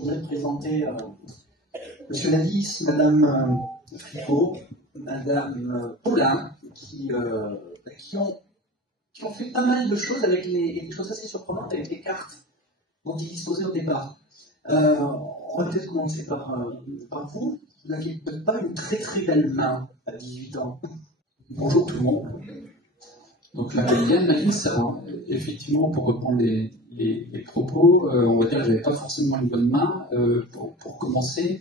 voudrais présenter Monsieur Ladis, Madame Fripot, Madame Poulain, qui ont fait pas mal de choses avec des choses assez surprenantes avec les cartes dont ils disposaient au départ. On va peut-être commencer par vous. Vous n'aviez peut-être pas une très très belle main à 18 ans. Bonjour tout le monde. Donc la Ladis, alors effectivement, pour reprendre les propos, on va dire que j'avais pas forcément une bonne main. Pour commencer,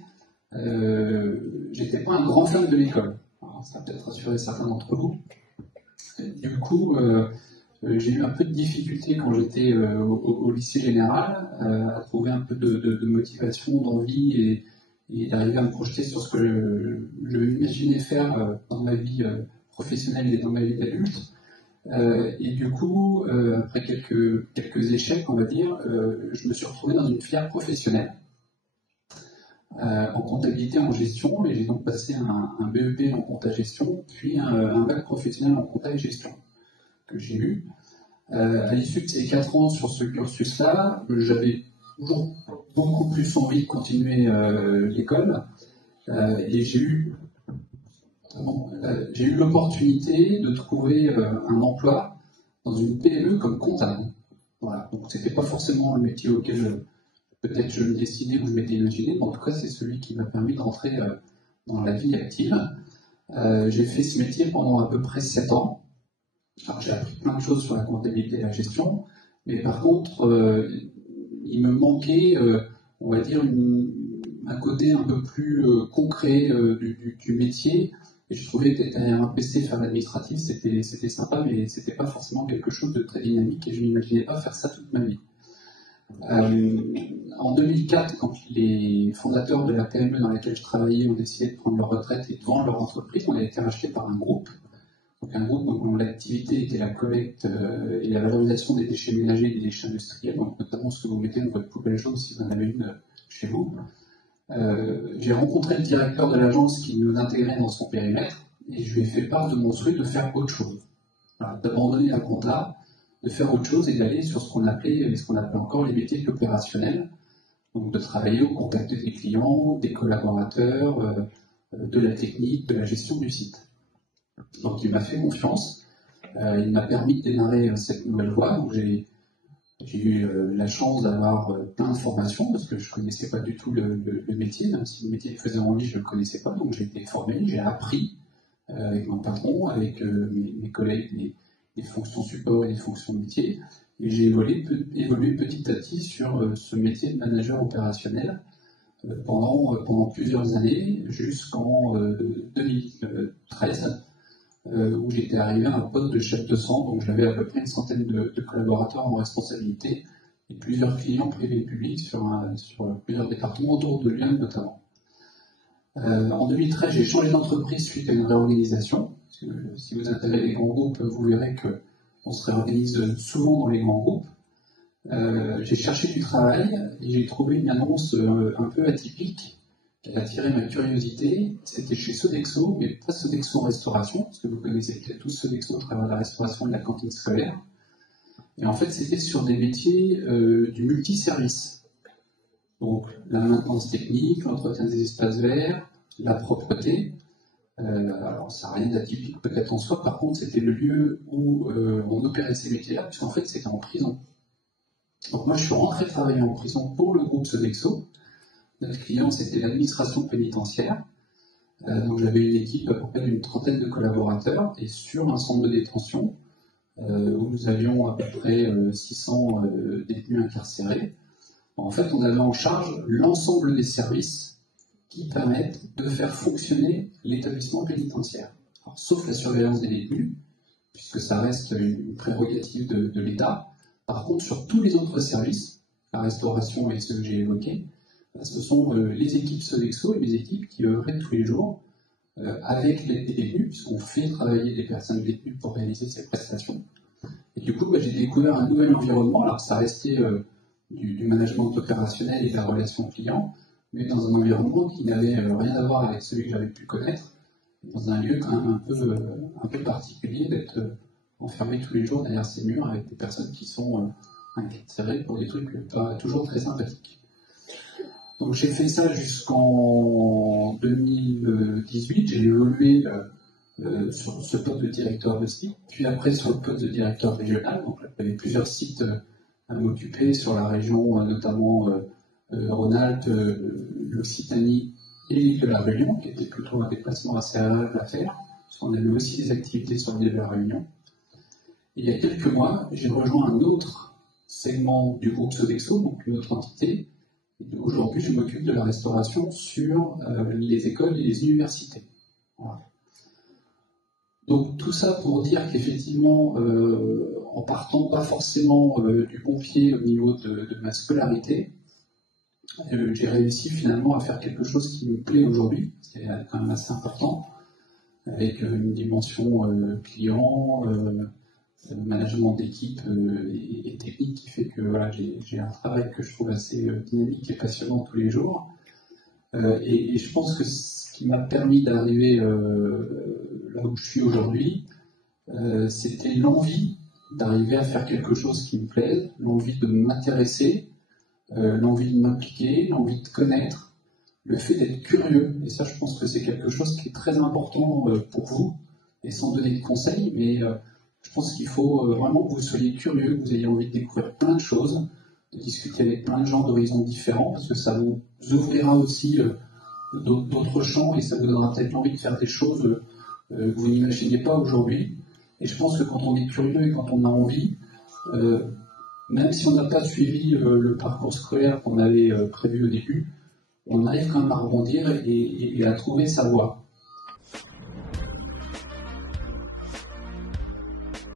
j'étais pas un grand fan de l'école. Alors, ça va peut-être rassurer certains d'entre vous. Du coup, j'ai eu un peu de difficulté quand j'étais au lycée général à trouver un peu de motivation, d'envie et d'arriver à me projeter sur ce que je m'imaginais faire dans ma vie professionnelle et dans ma vie d'adulte. Et du coup, après quelques échecs, on va dire, je me suis retrouvé dans une filière professionnelle en comptabilité, en gestion, et j'ai donc passé un BEP en compta gestion, puis un bac professionnel en compta et gestion que j'ai eu. À l'issue de ces 4 ans sur ce cursus-là, j'avais toujours beaucoup plus envie de continuer l'école, et j'ai eu l'opportunité de trouver un emploi dans une PME comme comptable. Voilà. Donc c'était pas forcément le métier auquel peut-être je me destinais ou je m'étais imaginé, mais en tout cas c'est celui qui m'a permis de rentrer dans la vie active. J'ai fait ce métier pendant à peu près 7 ans. Alors j'ai appris plein de choses sur la comptabilité et la gestion, mais par contre il me manquait, on va dire, un côté un peu plus concret du métier. Et je trouvais que derrière un PC faire l'administratif, c'était sympa, mais c'était pas forcément quelque chose de très dynamique et je m'imaginais pas faire ça toute ma vie. En 2004, quand les fondateurs de la PME dans laquelle je travaillais ont décidé de prendre leur retraite et de vendre leur entreprise, on a été racheté par un groupe. Donc un groupe dont l'activité était la collecte et la valorisation des déchets ménagers et des déchets industriels, donc notamment ce que vous mettez dans votre poubelle jaune si vous en avez une chez vous. J'ai rencontré le directeur de l'agence qui nous intégrait dans son périmètre et je lui ai fait part de mon souhait de faire autre chose. Voilà, d'abandonner la compta, de faire autre chose et d'aller sur ce qu'on appelait encore les métiers opérationnels. Donc de travailler au contact des clients, des collaborateurs, de la technique, de la gestion du site. Donc il m'a fait confiance, il m'a permis de démarrer cette nouvelle voie. Donc j'ai eu la chance d'avoir plein de formations parce que je ne connaissais pas du tout le métier, même si le métier que faisait envie, je ne le connaissais pas. Donc j'ai été formé, j'ai appris avec mon patron, avec mes collègues, les fonctions support et les fonctions métier. Et j'ai évolué petit à petit sur ce métier de manager opérationnel pendant plusieurs années, jusqu'en 2013. Où j'étais arrivé à un poste de chef de centre, donc j'avais à peu près une centaine de collaborateurs en responsabilité et plusieurs clients privés et publics sur plusieurs départements autour de Lyon notamment. En 2013, j'ai changé d'entreprise suite à une réorganisation. Parce que, si vous intégrez les grands groupes, vous verrez qu'on se réorganise souvent dans les grands groupes. J'ai cherché du travail et j'ai trouvé une annonce un peu atypique qui a attiré ma curiosité. C'était chez Sodexo, mais pas Sodexo Restauration, parce que vous connaissez peut-être tous Sodexo à travers la restauration de la cantine scolaire. Et en fait, c'était sur des métiers du multiservice. Donc, la maintenance technique, l'entretien des espaces verts, la propreté. Alors, ça n'a rien d'atypique peut-être en soi. Par contre, c'était le lieu où on opérait ces métiers-là, puisqu'en fait, c'était en prison. Donc, moi, je suis rentré travailler en prison pour le groupe Sodexo. Notre client, c'était l'administration pénitentiaire. Donc j'avais une équipe à peu près d'une trentaine de collaborateurs et sur un centre de détention où nous avions à peu près 600 détenus incarcérés. En fait, on avait en charge l'ensemble des services qui permettent de faire fonctionner l'établissement pénitentiaire. Alors, sauf la surveillance des détenus, puisque ça reste une prérogative de l'État. Par contre, sur tous les autres services, la restauration et ceux que j'ai évoqués, ce sont les équipes Sodexo et les équipes qui œuvraient tous les jours avec les détenus, puisqu'on fait travailler des personnes détenues pour réaliser ces prestations. Et du coup, j'ai découvert un nouvel environnement. Alors, ça restait du management opérationnel et de la relation client, mais dans un environnement qui n'avait rien à voir avec celui que j'avais pu connaître, dans un lieu quand même un peu particulier, d'être enfermé tous les jours derrière ces murs avec des personnes qui sont incarcérées pour des trucs pas toujours très sympathiques. Donc j'ai fait ça jusqu'en 2018, j'ai évolué sur ce poste de directeur de site, puis après sur le poste de directeur régional, donc j'avais plusieurs sites à m'occuper sur la région, notamment Rhône-Alpes, l'Occitanie et l'île de la Réunion, qui était plutôt un déplacement assez agréable à faire, parce qu'on avait aussi des activités sur l'île de la Réunion. Et il y a quelques mois, j'ai rejoint un autre segment du groupe Sodexo, donc une autre entité. Et aujourd'hui, je m'occupe de la restauration sur les écoles et les universités. Voilà. Donc tout ça pour dire qu'effectivement, en partant pas forcément du bon pied au niveau de ma scolarité, j'ai réussi finalement à faire quelque chose qui me plaît aujourd'hui, c'est quand même assez important, avec une dimension client, management d'équipe et technique qui fait que voilà, j'ai un travail que je trouve assez dynamique et passionnant tous les jours. Et je pense que ce qui m'a permis d'arriver là où je suis aujourd'hui, c'était l'envie d'arriver à faire quelque chose qui me plaise, l'envie de m'intéresser, l'envie de m'impliquer, l'envie de connaître, le fait d'être curieux. Et ça, je pense que c'est quelque chose qui est très important pour vous, et sans donner de conseils, mais je pense qu'il faut vraiment que vous soyez curieux, que vous ayez envie de découvrir plein de choses, de discuter avec plein de gens d'horizons différents, parce que ça vous ouvrira aussi d'autres champs et ça vous donnera peut-être envie de faire des choses que vous n'imaginez pas aujourd'hui. Et je pense que quand on est curieux et quand on a envie, même si on n'a pas suivi le parcours scolaire qu'on avait prévu au début, on arrive quand même à rebondir et à trouver sa voie.